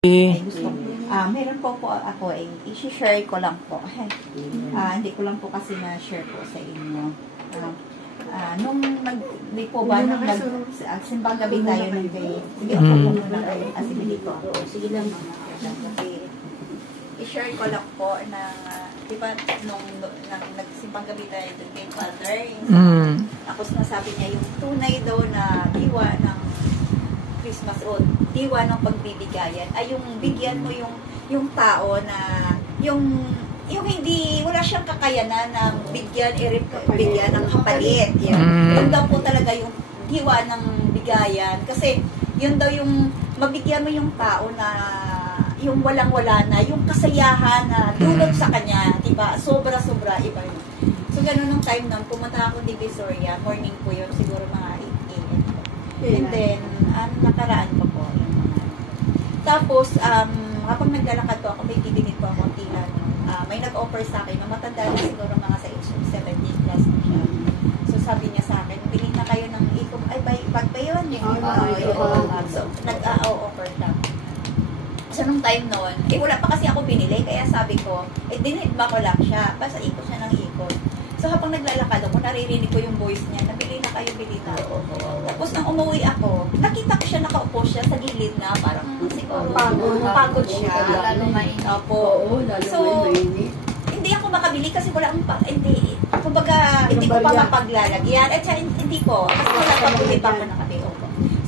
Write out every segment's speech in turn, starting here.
Ay, gusto, meron po ako, i-share ko lang po. Hindi ko lang po kasi na-share po sa inyo. Nung di po ba, nung simbang gabi tayo ng day, sige, ako po muna kayo, kasi hindi po ako. Sige lang mga kasi i-share ko lang po na, di ba, nung nagsimbang gabi tayo dun kay Father, tapos nasabi niya yung tunay daw na diwa ng Christmas o diwa ng pagbibigayan ay yung bigyan mo yung tao na yung hindi wala siyang kakayanan na bigyan ng kapalit. Yun daw po talaga yung diwa ng bigayan kasi yun daw yung mabigyan mo yung tao na yung walang-wala na, yung kasayahan na dulot sa kanya, diba? Sobra-sobra iba yun. So ganun nung time nun, pumunta ako di Visoria, morning po yun, siguro mga 8 a.m. And then, nakaraan pa po. Tapos, habang naglalakad po ako, may titingin po ako tila. May nag-offer sa akin, matanda na siguro mga sa age 17 plus na siya. So, sabi niya sa akin, bilhin na kayo ng ikot. Ay, bag ba yun? So, nag-offer lang. So, nung time noon, wala pa kasi ako binili, kaya sabi ko, dinidba ko lang siya. Basta ikot siya ng ikot. So, habang naglalakad ako, naririnig ko yung voice niya, nabili na kayo, bili na ako. Tapos, nang umuwi ako, nakita ko siya, nakaupo siya sa gilid na, parang siguro, pagod siya. Opo. So, hindi ako makabili kasi wala akong kumbaga, hindi ko pa mapaglalagyan. At hindi po, kasi wala pa po, pa ako nakabili.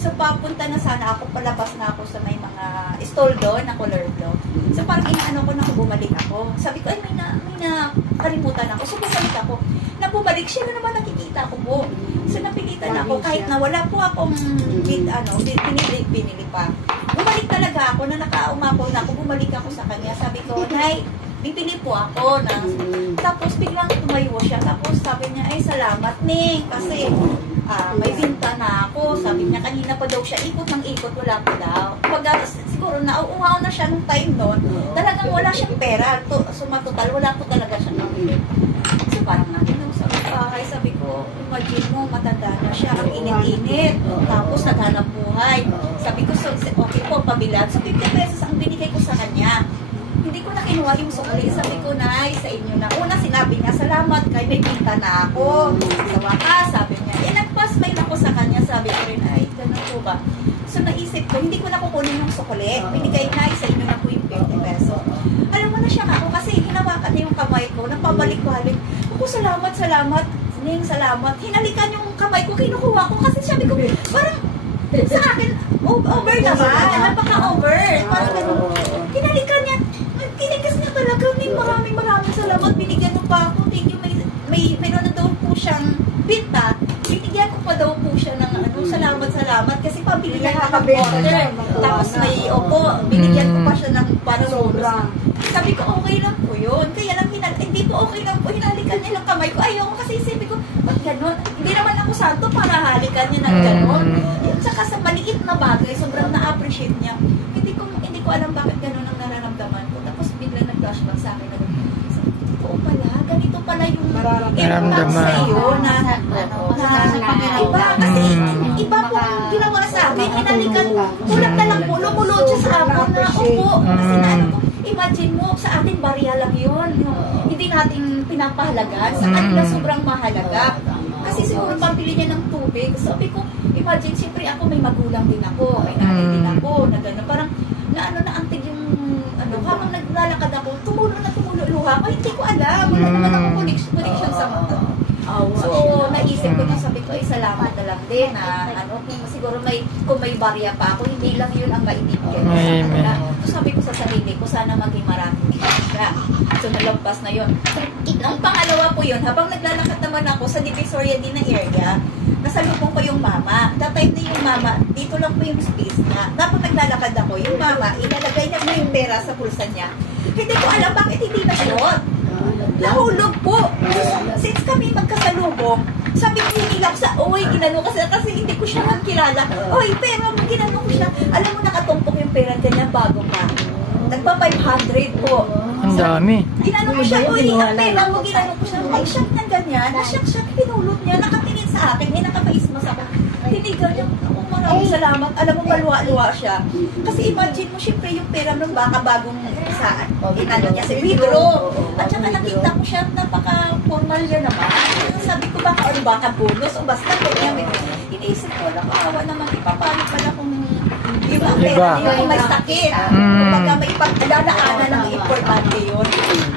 So, papunta na sana ako, palabas na ako sa may mga stall doon na color block. So, parang inaano ko na bumalik ako. Sabi ko, ay, may nakalimutan ako. So, bumalik ako. Na bumalik, siya na naman nakikita ko po. So, napilitan ako, kahit na wala po akong binili pa. Bumalik talaga ako, na nakaumapaw na ako, bumalik ako sa kanya. Sabi ko, Nay, bibili po ako. Tapos, biglang tumayo siya. Tapos, sabi niya, ay, salamat, Ning, kasi may binta na ako. Sabi niya, kanina pa daw siya, ikot ng ikot, wala pa daw. Pag siguro, nauuhaw na siya nung time noon, talagang wala siyang pera. Sumatotal, wala po talaga siya nabili. So, parang natin sa bahay, sabi ko, imagine mo, matanda na siya, ang init-init. Tapos, naghanap buhay. Sabi ko, so, okay po, pabilag. So, 50 pesos ang binigay ko sa kanya. Hindi ko na kinuha yung sukli. Sabi ko, Nay, sa inyo na. Una, sinabi niya, salamat, kay may pinta na ako. Sa wakas, sabi niya, nagpas-mail ako sa kanya. Sabi ko rin, ay, ganun po ba? So, naisip ko, hindi ko na kukunin yung sukli. Binigay na, sa inyo na po yung 50 pesos. Alam mo na siya ako, kasi hinawakan niya yung kamay ko, napabalik-balik. Ako, salamat. Ning, salamat. Hinalikan yung kamay ko, kinukuha ko, kasi sabi ko, parang, sa akin, over naman. Napaka-over. Parang ganun. Hinalikan niya. Kinigas niya talaga. Maraming salamat. Binigyan mo pa ako. Thank you. Mayroon na daw po siyang binta. Binigyan ko pa daw po siya ng salamat. Kasi pabili niya ng order. Tapos binigyan ko pa siya ng parang sobra. Sabi ko, okay lang po yun. Kaya lang, hindi po okay lang po. Hinalikan niya lang kamay ko. Ayaw ko kasi sabi ko, ba't gano'n? Hindi naman ako santo para halikan niya ng gano'n. Saka sa maliit na bagay, sobrang na-appreciate niya. Hindi ko alam bakit gano'n ang nararamdaman ko. Tapos biglang nag-flashback sa akin. Oo pala, ganito pala yung impact sa iyo na iba. Kasi iba po ginawa sa akin. Hinalikan, tulad na lang po, lumulod siya sa ako na upo. Kasi imagine mo, sa atin barya lang yun. Hindi natin pinapahalagan. Sa kanila sobrang mahalaga. Kasi siguro pambili niya ng tubig. Sabi ko, imagine, siyempre ako may magulang din ako. May nanay din ako. Na gano'n. Parang, naantig yung, habang naglalakad ako, tumulo luha ko. Hindi ko alam. Wala naman akong connection sa mata. So, naisip ko na, sabi ko, ay salamat na lang din na, siguro kung may barya pa ako, hindi lang yun ang maibigyan sa kanila. So, sabi ko sa sarili ko, sana maging maraming siya. So, nalampas na yun. Ang pangalawa po yun, habang naglalakad naman ako sa Divisoria din na area, nasalubong ko yung mama. That time na yung mama, dito lang po yung space niya. Tapos naglalakad ako, yung mama, ilalagay niya po yung pera sa pulsa niya. Hindi ko alam bakit hindi na shot. Nahulog po. Since kami magkasalubong, sabi ko hinilak sa, ginano kasi hindi ko siya magkilala. Pera mo, ginano ko siya. Alam mo, nakatumpok yung pera ganyan bago pa. Nagpa 500 po. Ang dami. Ginano ko siya, ang pera mo, ginano ko siya. Ay, shock ng ganyan. Na-shock siya, pinulot niya, nakatingin sa akin, naka-face mask ako. Tinigan niya, maraming salamat. Alam mo, maluwa-luwa siya. Kasi imagine mo, syempre yung pera nun baka bagong saan. Inano niya si withdraw. At saka nakita ko siya, napaka-formal niya naman. Sabi ko baka bonus o basta kanya. Iniisip ko, nakakawa naman, ipapalo pala kung yung ang pera niya kung may sakit. Kumbaga may ipaglalaanan ng importante yun.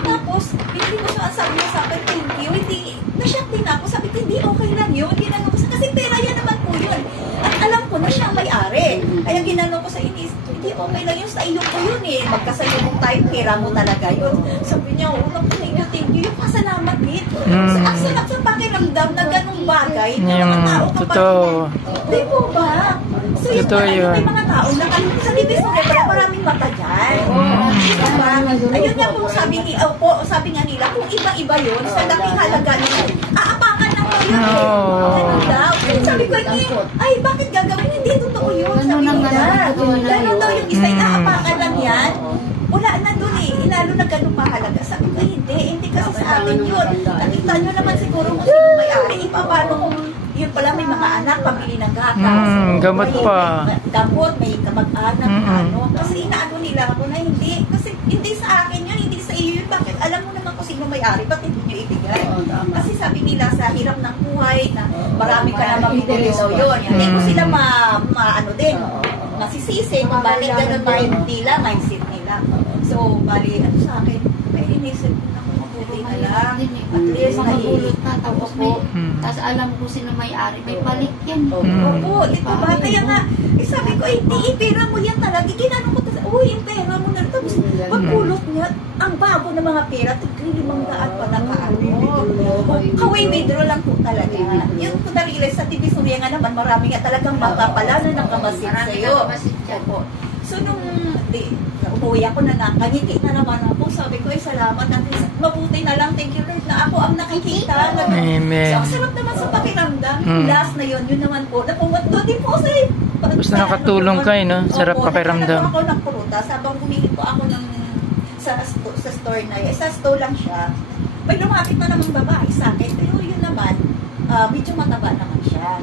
Tapos, hindi ko siya sabi niya sa akin, thank you. Hindi, na-shock din ako. Sabi ko, hindi, okay lang yun. Ginano ko sa, kasi pera yan naman po yun. At alam ko na siya may-ari. Kaya ginano ko sa inis, hindi, okay lang yun. Sa iyo ko yun eh. Magkasayo mong tayo, pera mo talaga yun. Sabi niya, thank you. Yung pasalamat din. So, ang sarap sa pakiramdam na ganung bagay. Na mga tao kapag di po ba? So, yung may mga tao na sa Divisoria, maraming mata dyan. Diba? Ayun nga po, sabi nga nila, kung iba-iba yun, sa laking halaga nila, aapakan na ko yun eh. Ganun daw. Sabi ko, ay, bakit gagawin? Hindi totoo yun. Sabi nila. Ganun daw yung isa, aapakan lang yan. Wala na doon eh. Lalo na ganun mahalaga. Sabi ko, hindi kasi sa akin yun. Nakita nyo naman siguro kung sino may-ari. Paano kung yun pala may mga anak, pamili ng gatas. Gamot pa. May gamot, may kamag-anak, ano. Kasi inaano nila ako na hindi. Kasi hindi sa akin yun, hindi sa iyo yun. Bakit? Alam mo naman kung sino may-ari, ba't hindi nyo ibigay? Kasi sabi nila sa hirap ng buhay na marami ka na mabibili daw yun. Hindi ko sila maano din. Masisisi kung balik ganun mindset nila. So, bali, ano sa akin, may inisip na kung mabuti na lang. At least, makagulot na. Tapos tapos alam ko sino may-ari. May balik yan. Opo, ito ba? Kaya nga, sabi ko, hindi, pera mo yan talaga. Ginano ko, yung pera mo na. Tapos, pagpulot niya, ang bago ng mga pera, tigli-500 pa na kaano. Kaway withdraw lang po talaga. Yung ko na-realize sa Divisoria nga naman, marami nga talagang mapapala na nakamasid sa'yo. So, nung umuwi ako na nakangiti na naman ako, sabi ko, ay salamat, mabuti na lang, thank you Lord, na ako ang nakikita. Amen. So, ang sarap naman sa pakiramdam. Last na yun naman po, napungot doon din po sa basta nakatulong kayo, no? Sarap pakiramdam. Opo, ako ng prutas, habang bumili po ako sa store na yun. Sa store lang siya. May lumapit na namang babae sa akin, pero yun naman, medyo mataba naman siya.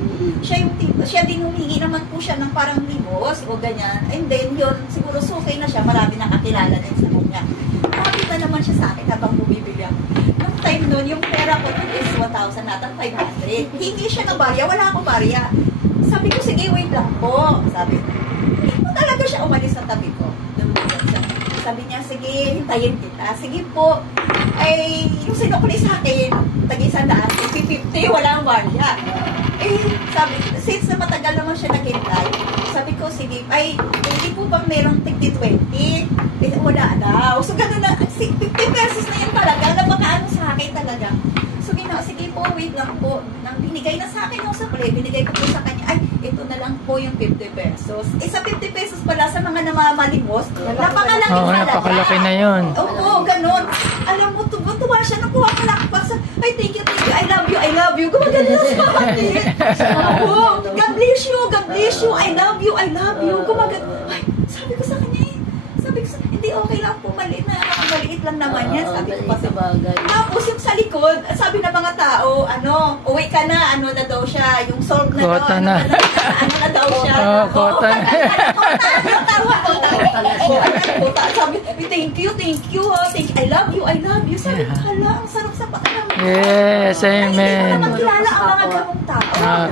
Siya din humingi naman po siya ng parang limos o ganyan. And then yun, siguro okay na siya, marami nakakilala din sa kanya. Nakakita naman siya sa akin habang bumibili ako. Nung time nun, yung pera ko nun is 1,000 natang 500. Hindi siya na barya, wala akong barya. Sabi ko, sige, wait lang po. Sabi ko, hindi po talaga siya umalis sa tabi ko. Sabi niya, sige, hintayin kita. Sige po. Ay, yung sinukli sa akin, tag-100, 50, walang barya. Eh, sabi, since na matagal naman siya naghintay, sabi ko, sige, ay, hindi po bang merong tig-20? Eh, wala daw. So, gano'n na, 50 pesos na yun talaga, na makaano sa akin talaga. So, sige po, wait lang po. Nang binigay na sa akin yung supply, binigay ko po sa kanya, ay, ito na lang po yung 50 pesos. Eh, sa 50 pesos pala, sa mga namamalimos, napakalaking halaga. Napakalaki na yun. Oo, ganun. Alam mo, tuwa siya, nakuha ko lang pa sa, ay, thank you, I love you. Gumaganda sa akin. Oo, God bless you, I love you. Gumaganda. Ay, sabi ko sa kanya, hindi okay lang po, maliit lang naman yan. Sabi ko pa sa bagay. Tapos yung sa likod, sabi ng mga tao, uwi ka na, na daw siya, yung salt na daw. Kota na. Ano na daw siya. Kota na. Kota. Sabi, thank you. I love you. Sabi ko, hala, ang sarap sa pakiramdam. Yes, amen. Ay, hindi ko na magkilala ang mga ganong tao. Okay.